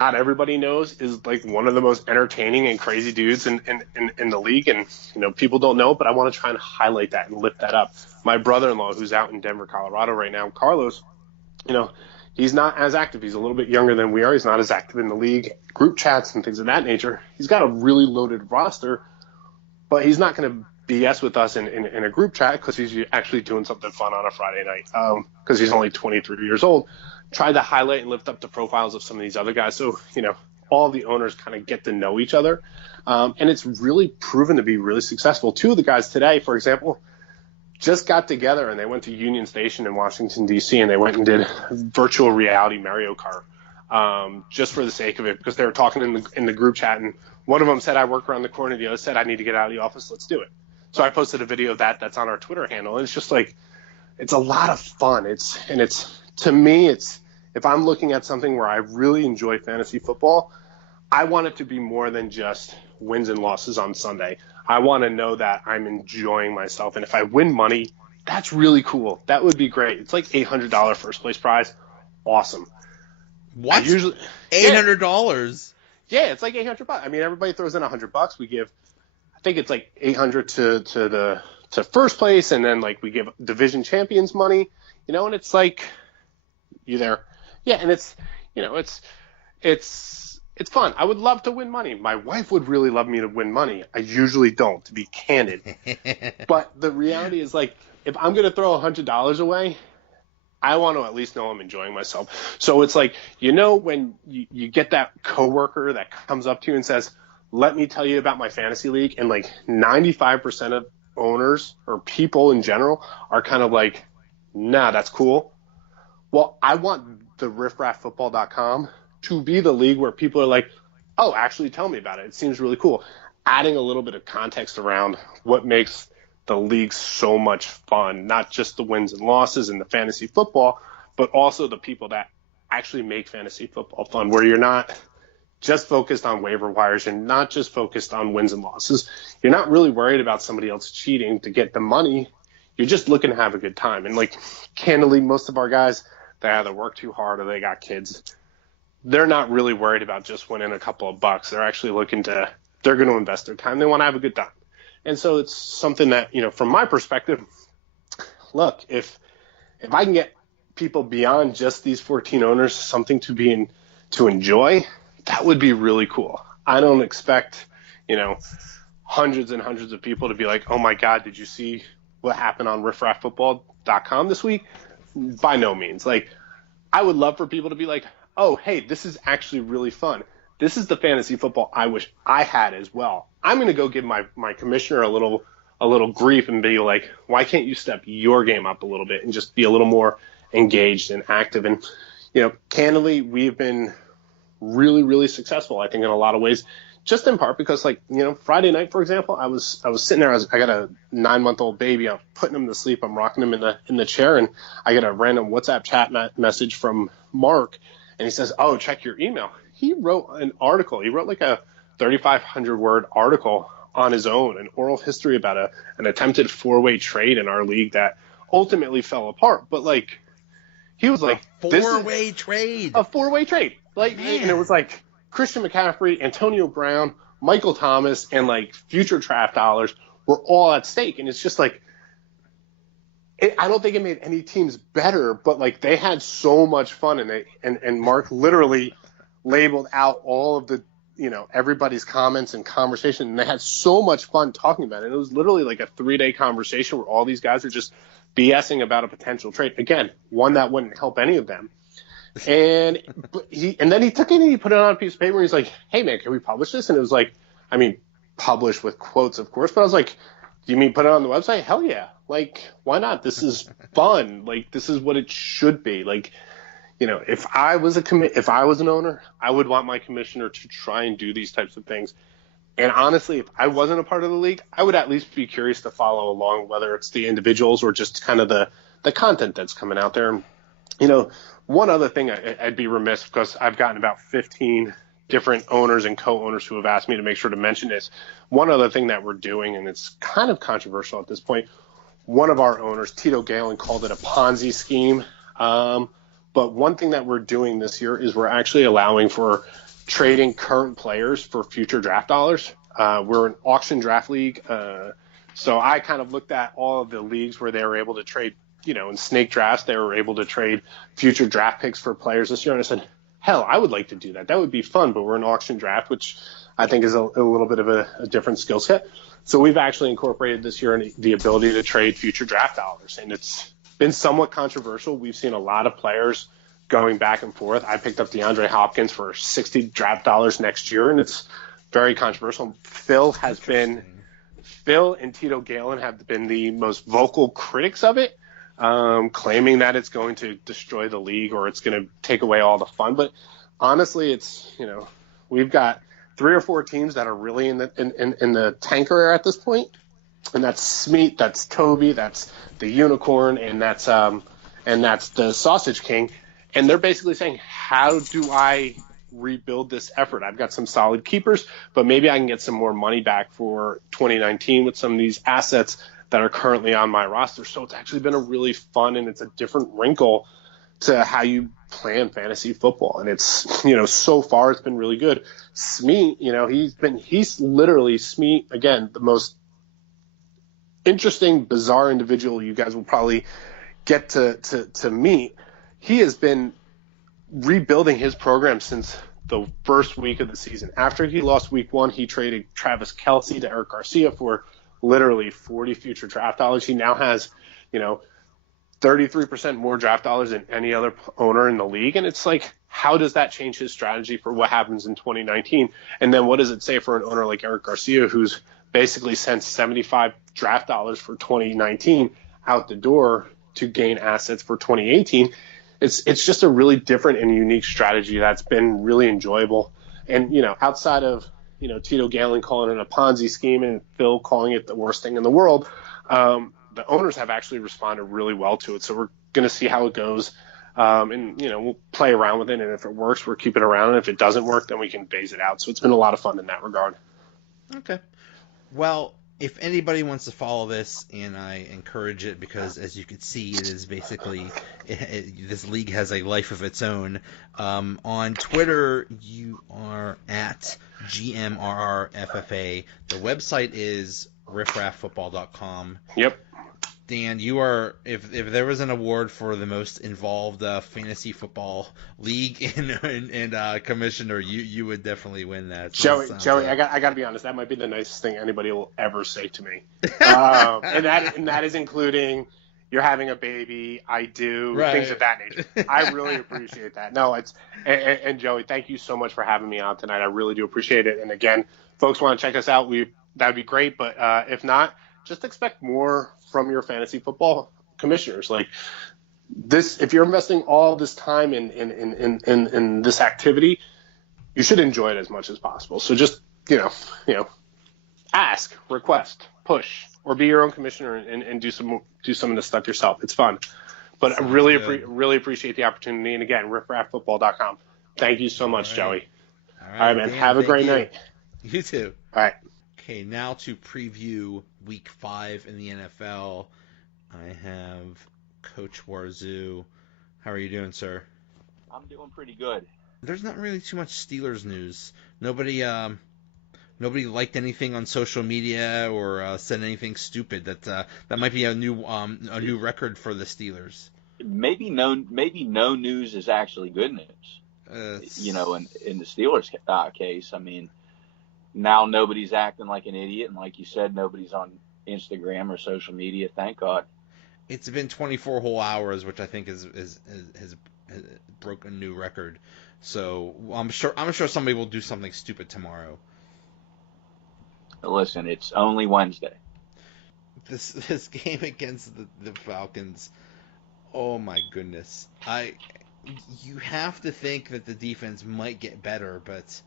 not everybody knows is like one of the most entertaining and crazy dudes in the league. And, people don't know, but I want to try and highlight that and lift that up. My brother-in-law, who's out in Denver, Colorado right now, Carlos, you know, he's not as active. He's a little bit younger than we are. He's not as active in the league, group chats and things of that nature. He's got a really loaded roster, but he's not going to BS with us in a group chat because he's actually doing something fun on a Friday night because he's only 23 years old. Tried to highlight and lift up the profiles of some of these other guys so, all the owners kind of get to know each other. And it's really proven to be really successful. Two of the guys today, for example, just got together and they went to Union Station in Washington, D.C., and they went and did virtual reality Mario Kart just for the sake of it because they were talking in the group chat. And one of them said, I work around the corner. The other said, I need to get out of the office. Let's do it. So I posted a video of that's on our Twitter handle. And it's just like, it's a lot of fun. To me, if I'm looking at something where I really enjoy fantasy football, I want it to be more than just wins and losses on Sunday. I want to know that I'm enjoying myself. And if I win money, that's really cool. That would be great. It's like $800 first place prize. Awesome. What? $800? Yeah, it's like $800. I mean, everybody throws in $100. We give, I think it's like $800 to first place, and then like we give division champions money, and it's like you there. Yeah, and it's fun. I would love to win money. My wife would really love me to win money. I usually don't, to be candid. But the reality is, like, if I'm going to throw $100 away, I want to at least know I'm enjoying myself. So it's like, when you get that coworker that comes up to you and says, let me tell you about my fantasy league, and like 95% of owners or people in general are kind of like, nah, that's cool. Well, I want the riffrafffootball.com to be the league where people are like, oh, actually tell me about it. It seems really cool. Adding a little bit of context around what makes the league so much fun, not just the wins and losses and the fantasy football, but also the people that actually make fantasy football fun, where you're not just focused on waiver wires and not just focused on wins and losses. You're not really worried about somebody else cheating to get the money. You're just looking to have a good time. And like, candidly, most of our guys, they either work too hard or they got kids. They're not really worried about just winning a couple of bucks. They're actually they're going to invest their time. They want to have a good time. And so it's something that, from my perspective, look, if I can get people beyond just these 14 owners something to enjoy, that would be really cool. I don't expect, hundreds and hundreds of people to be like, oh my God, did you see what happened on riffrafffootball.com this week? By no means. Like, I would love for people to be like, oh, hey, this is actually really fun. This is the fantasy football I wish I had as well. I'm going to go give my commissioner a little grief and be like, why can't you step your game up a little bit and just be a little more engaged and active? And, candidly, we've been really, really successful, I think, in a lot of ways, just in part because, like, Friday night, for example, I was sitting there. I got a 9-month-old baby. I'm putting him to sleep. I'm rocking him in the chair, and I get a random WhatsApp chat message from Mark, and he says, oh, check your email. He wrote an article. He wrote like a 3,500-word article on his own, an oral history about an attempted 4-way trade in our league that ultimately fell apart. But, like, he was like, a 4-way trade. A 4-way trade. Like, man. And it was like Christian McCaffrey, Antonio Brown, Michael Thomas, and like future draft dollars were all at stake. And it's just like, I don't think it made any teams better, but like they had so much fun, and Mark literally labeled out all of the, everybody's comments and conversation, and they had so much fun talking about it. And it was literally like a 3-day conversation where all these guys are just BSing about a potential trade. Again, one that wouldn't help any of them. And then he took it and he put it on a piece of paper and he's like, hey man, can we publish this? And it was like, I mean, publish with quotes, of course, but I was like, do you mean put it on the website? Hell yeah. Like, why not? This is fun. Like, this is what it should be. Like, if I was an owner, I would want my commissioner to try and do these types of things. And honestly, if I wasn't a part of the league, I would at least be curious to follow along, whether it's the individuals or just kind of the content that's coming out there. One other thing I'd be remiss, because I've gotten about 15 different owners and co-owners who have asked me to make sure to mention this. One other thing that we're doing, and it's kind of controversial at this point, one of our owners, Tito Galen, called it a Ponzi scheme. But one thing that we're doing this year is we're actually allowing for trading current players for future draft dollars. We're an auction draft league. So I kind of looked at all of the leagues where they were able to trade, in snake drafts, they were able to trade future draft picks for players this year. And I said, hell, I would like to do that. That would be fun. But we're an auction draft, which I think is a little bit of a different skill set. So we've actually incorporated this year the ability to trade future draft dollars. And it's been somewhat controversial. We've seen a lot of players going back and forth. I picked up DeAndre Hopkins for $60 draft dollars next year, and it's very controversial. Phil and Tito Galen have been the most vocal critics of it, claiming that it's going to destroy the league or it's going to take away all the fun. But honestly, it's, we've got 3 or 4 teams that are really in the tanker era at this point. And that's Smeat, that's Toby, that's the Unicorn, and that's the Sausage King. And they're basically saying, how do I rebuild this effort? I've got some solid keepers, but maybe I can get some more money back for 2019 with some of these assets that are currently on my roster. So it's actually been a really fun, and it's a different wrinkle to how you plan fantasy football. And it's, so far it's been really good. Smeat, he's literally Smeat, again, the most interesting, bizarre individual you guys will probably get to meet. He has been rebuilding his program since the first week of the season. After he lost week 1, he traded Travis Kelce to Eric Garcia for literally 40 future draft dollars. He now has, 33% more draft dollars than any other owner in the league. And it's like, how does that change his strategy for what happens in 2019? And then what does it say for an owner like Eric Garcia, who's basically sent 75 draft dollars for 2019 out the door to gain assets for 2018? It's just a really different and unique strategy that's been really enjoyable. And, outside of, Tito Galen calling it a Ponzi scheme and Phil calling it the worst thing in the world, the owners have actually responded really well to it. So we're going to see how it goes. And, we'll play around with it. And if it works, we'll keep it around. And if it doesn't work, then we can phase it out. So it's been a lot of fun in that regard. Okay. Well, if anybody wants to follow this, and I encourage it because, as you can see, it is basically this league has a life of its own. On Twitter, you are at GMRRFFA. The website is riffrafffootball.com. Yep. Dan, you are, if there was an award for the most involved fantasy football league and commissioner, you would definitely win that. So Joey, I got to be honest, that might be the nicest thing anybody will ever say to me. And that is including you're having a baby, I do, right. Things of that nature. I really appreciate that. No, and Joey, thank you so much for having me on tonight. I really do appreciate it. And again, folks want to check us out, that would be great. But if not, just expect more from your fantasy football commissioners. Like this, if you're investing all this time in this activity, you should enjoy it as much as possible. So just, ask, request, push, or be your own commissioner and do some of this stuff yourself. It's fun. But I really appreciate the opportunity. And again, riffrafffootball.com. Thank you so much, Joey. All right, man. Dan, have a great night. You too. All right. Okay, now to preview Week 5 in the NFL, I have Coach Warzu. How are you doing, sir? I'm doing pretty good. There's not really too much Steelers news. Nobody liked anything on social media or said anything stupid. That might be a new record for the Steelers. Maybe no news is actually good news. In the Steelers case, I mean. Now nobody's acting like an idiot, and like you said, nobody's on Instagram or social media. Thank God. It's been 24 whole hours, which I think has broken a new record. So I'm sure somebody will do something stupid tomorrow. Listen, it's only Wednesday. This game against the Falcons. Oh my goodness! You have to think that the defense might get better, but.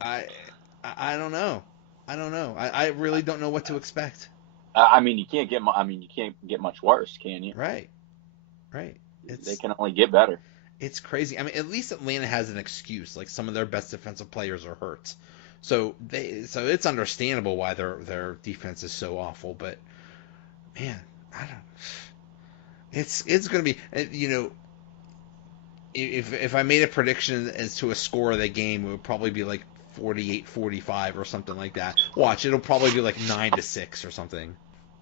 I don't know. I really don't know what to expect. You can't get much worse, can you? Right. They can only get better. It's crazy. I mean, at least Atlanta has an excuse. Like some of their best defensive players are hurt, so it's understandable why their defense is so awful. But man, I don't. It's going to be if I made a prediction as to a score of the game, it would probably be like 48-45 or something like that. Watch, it'll probably be like 9-6 or something.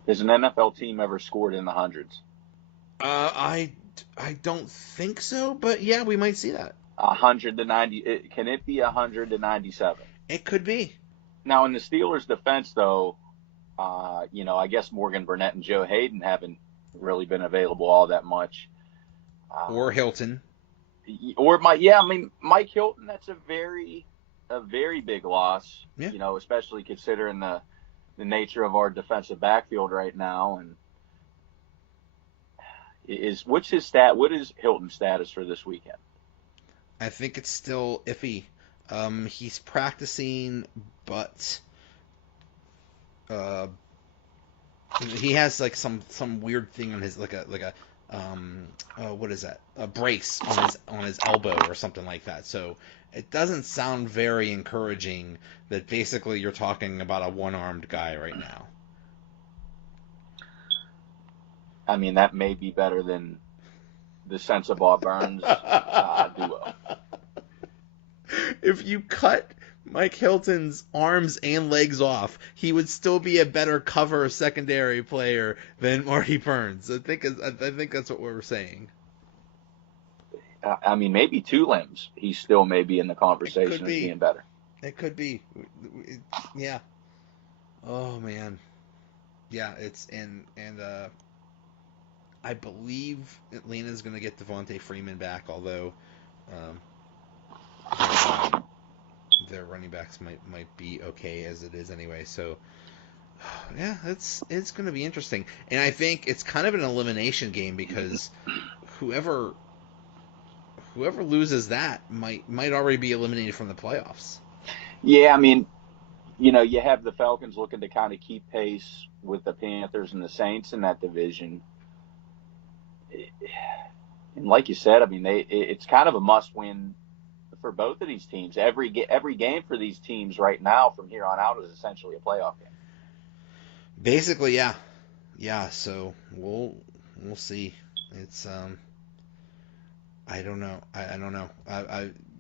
Has an NFL team ever scored in the hundreds? I don't think so, but yeah, we might see that. 100-90. Can it be 100-97? It could be. Now, in the Steelers' defense, though, I guess Morgan Burnett and Joe Hayden haven't really been available all that much. Or Hilton. Mike Hilton. That's a very big loss. Yeah. Especially considering the nature of our defensive backfield right now. And what is Hilton's status for this weekend? I think it's still iffy. He's practicing, but he has like some weird thing on his what is that? A brace on his elbow or something like that. So it doesn't sound very encouraging that basically you're talking about a one-armed guy right now. I mean, that may be better than the Sensabaugh Burns duo. If you cut Mike Hilton's arms and legs off, he would still be a better cover secondary player than Marty Burns. I think that's what we're saying. I mean, maybe two limbs. He still may be in the conversation as being better. It could be. Yeah. Oh man. Yeah, it's and I believe Atlanta's going to get Devontae Freeman back, although their running backs might be okay as it is anyway. So yeah, it's going to be interesting, and I think it's kind of an elimination game because whoever loses that might already be eliminated from the playoffs. Yeah, I mean, you have the Falcons looking to kind of keep pace with the Panthers and the Saints in that division. And like you said, I mean, it's kind of a must-win for both of these teams. Every game for these teams right now from here on out is essentially a playoff game. Basically, yeah. Yeah, so we'll see. It's I don't know. I don't know.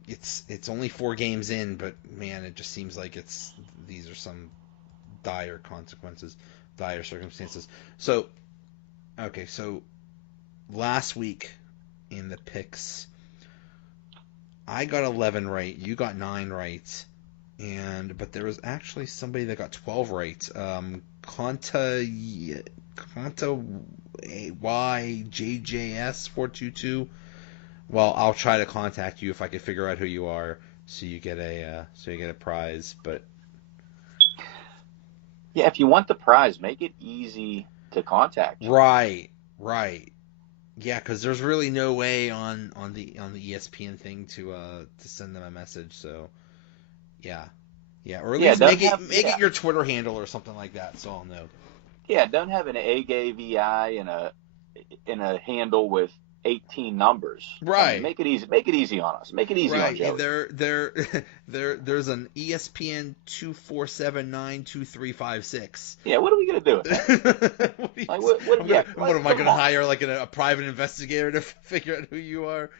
It's only 4 games in, but man, it just seems like these are some dire circumstances. So last week in the picks, I got 11 right. You got 9 right, but there was actually somebody that got 12 right. Conta YJJS 422. Well, I'll try to contact you if I can figure out who you are, so you get a prize. But yeah, if you want the prize, make it easy to contact you. Right. Yeah, because there's really no way on the ESPN thing to send them a message. So yeah, or at least make it your Twitter handle or something like that, so I'll know. Yeah, don't have an AGVI in a handle with 18 numbers. Right. I mean, make it easy. Make it easy on us. Make it easy on Joey. There's an ESPN 247-92356. Yeah, what are we gonna do with that? What am I gonna hire like a private investigator to figure out who you are?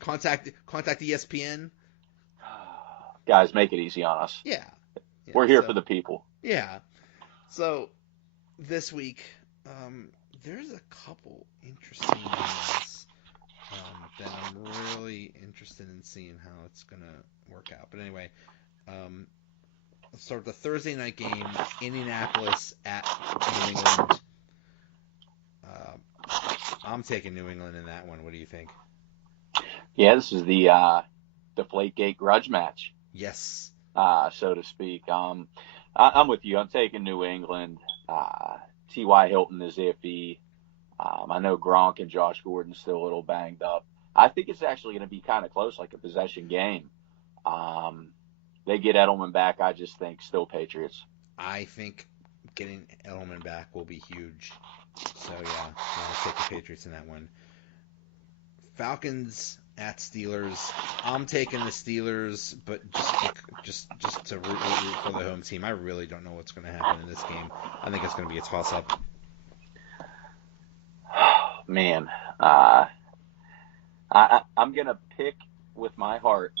Contact ESPN. Guys, make it easy on us. Yeah. We're here for the people. Yeah. So this week, there's a couple interesting ones that I'm really interested in seeing how it's going to work out. But anyway, let's start with the Thursday night game, Indianapolis at New England. I'm taking New England in that one. What do you think? Yeah, this is the Deflategate grudge match. Yes. So to speak. I'm with you. I'm taking New England. T.Y. Hilton is iffy. I know Gronk and Josh Gordon's still a little banged up. I think it's actually going to be kind of close, like a possession game. They get Edelman back. I just think still Patriots. I think getting Edelman back will be huge. So, yeah, I'll take the Patriots in that one. Falcons at Steelers. I'm taking the Steelers, but just to root for the home team. I really don't know what's going to happen in this game. I think it's going to be a toss-up. Man, I'm going to pick with my heart